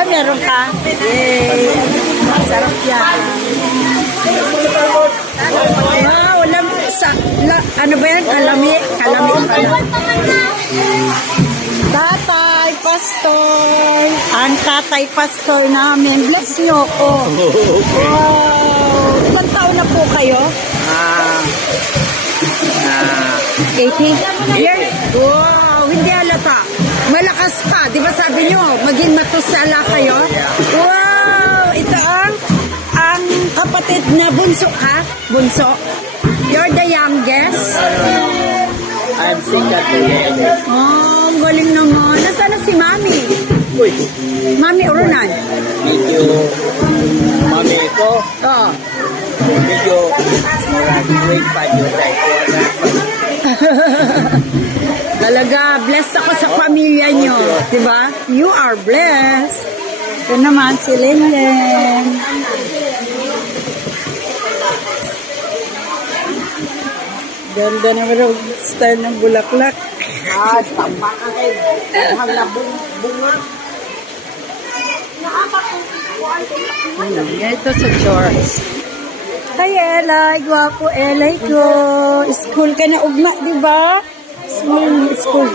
Ah, meron ka? Yay! Sarap yan. Wow, ano ba yan? Kalami pala. Tatay Pastor. Ang tatay Pastor namin. Bless nyo ko. Wow. Ilang taon na po kayo? 80 years? Wow, hindi halata. Malakas pa. Di ba sabi nyo, maging matusala kayo? Wow, ito ang kapatid na bunso ka? Bunso? You're the youngest? I'm second to youngest. Oh, ang galing naman. Nasaan na si Mami? Uy, Mami Urunan? medyo mami ko, Oo. medyo graduate pa yun tayo. Talaga, blessed ako sa pamilya nyo. Diba? You are blessed. Ito naman si Lenlen. Ganda naman ang style ng bulaklak. Tama ka kayo. Halabong bunga. Ito sa George. Hi, Elay. Gwapo, Elay ko. School ka na ugma, di ba? School.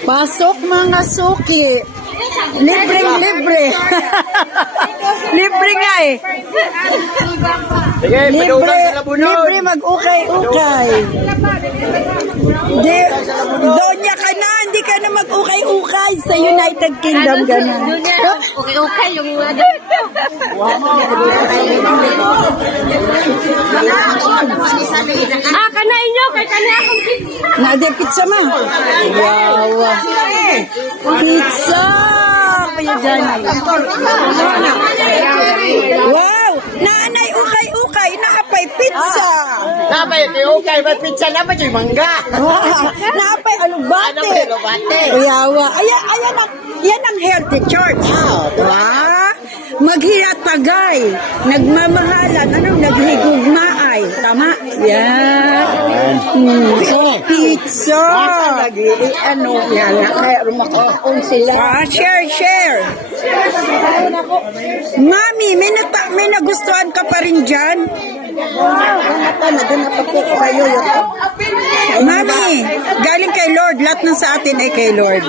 Pasok mga suki. Libre. Libre nga eh. Sige, Libre mag-ukay-ukay. Donya ka na, hindi ka na mag-ukay-ukay sa United Kingdom, gano'n. Okay, yung kanain nyo, kay kanay akong pizza. Nade pizza ma. Wow. Pizza. Kaya dyan. Wow. Nanay, ukay-ukay. Nakapay pizza. Napay, okay, ba't pizza naman yung mangga? Nakapay alubate. Anong alubate? Yawa. Yan ang healthy church. Maghiratagay. Nagmamahalan. Naghigugmaay. Tama? Yan. Pizza. Yan, kaya rumakakong sila. Share. Mami, may nagustuhan ka pa rin dyan? Mami, galing kay Lord. Lahat ng sa atin ay kay Lord.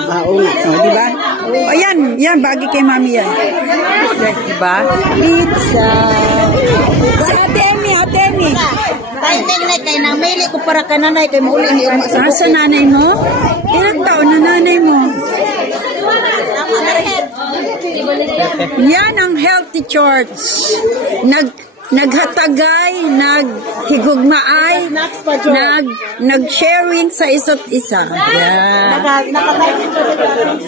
Diba? Yan, bagay kay Mami yan. Diba? Pizza. Sa Ate Emmy. Painting na kay namili ko para ka nanay kay mauli ni Uma sa Sa nanay mo? Ilang taon na nanay mo? Yan ang healthy church. Naghatagay, naghigugmaay, nag-sharing sa isa't isa. Yan.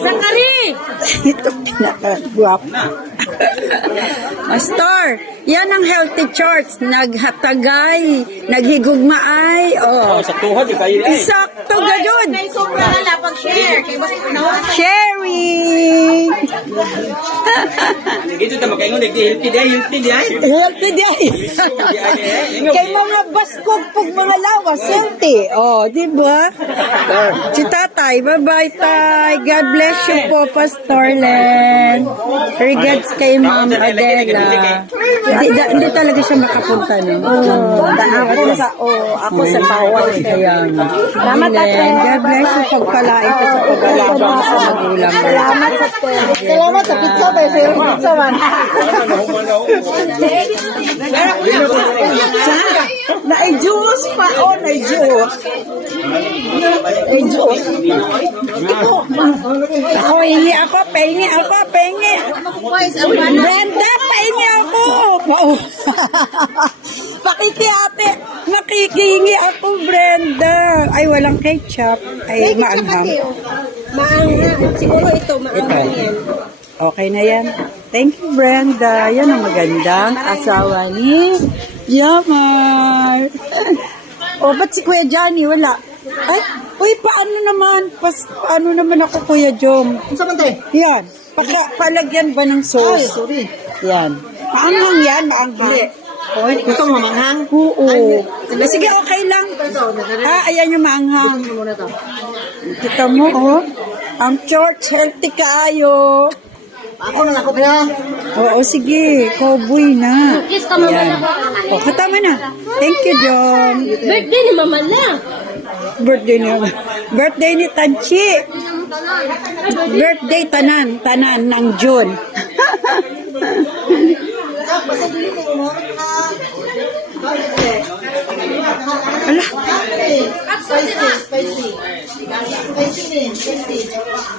Sakari! Ito pinaka-guwapo. Pastor, yan ang healthy church. Naghatagay, naghigugmaay. Oh. Saktuhan, di kayo eh. Sakto gano'n. Kay sobra na lang pag-share. Kay basta nawasan. Sharing. Dito tama kayo, healthy day. Healthy day. Kay mga baskog pag mga lawas, healthy. Oh, di ba? Si tatay, bye-bye tay. God bless you po, Pastor Len. Regards kay Ma'am Adela. Hindi talaga siya makapunta, no? Ako sa Paway. Kaya nga. Salamat, Len, God bless you pagpalain ko sa pag-alaga sa magulang. Salamat sa pizza ba? Sa yung pizza man. Na-juice pa. Na-juice. Ako, hingi ako. Pahingi. Brenda, pahingi ako. Wow. Pakiti ate. Nakikihingi ako, Brenda. Ay, walang ketchup. Ay, maanghang. Siguro ito, maanghang yan. Okay na yan. Thank you, Brenda. Yan ang magandang asawa ni Jamar. Ba't si Kuya Johnny? Wala. Ay, uy, paano naman ako, Kuya Jom? Saan tayo? Yan. Palagyan ba ng sauce? Sorry. Yan. Maanghang yan, maanghang. Gusto mo manghang? Oo. Sige, okay lang. Ayan yung maanghang. Kita mo, oh. Ang short, healthy kaayo. Ako na ako kaya. Oo, sige. Cowboy na. Kiss ka mama Yan. na. O, katama na. Thank you, John. Birthday ni mama na. Birthday ni Tanchi. Birthday tanan ng June. Ala. Spicy.